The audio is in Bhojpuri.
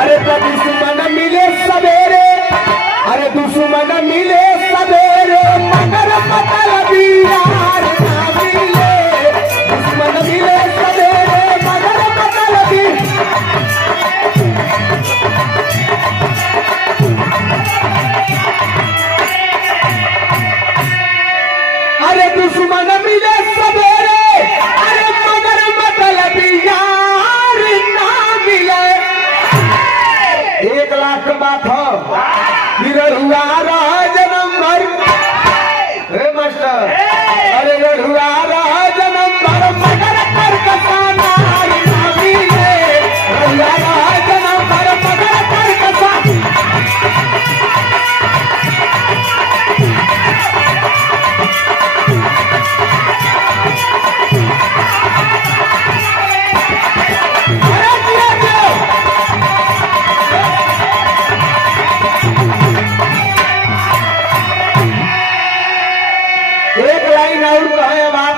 अरे तो दुश्मन मिले सवेरे, अरे दुश्मन मिले सवेरे मगर मतलबी यार ना मिले। दुश्मन मिले सवेरे मगर मतलबी, अरे दुश्मन मिले सवेरे अरे मगर मतलबी यार ना मिले। 1 लाख बात हो फिर हुआ रहा जन्म भर। हे मास्टर, अरे हुआ रहा जन्म भर मगर कर कसाना ना मिले। हुआ रहा जन्म भर मगर कर कसा, एक लाइन और कहे बात।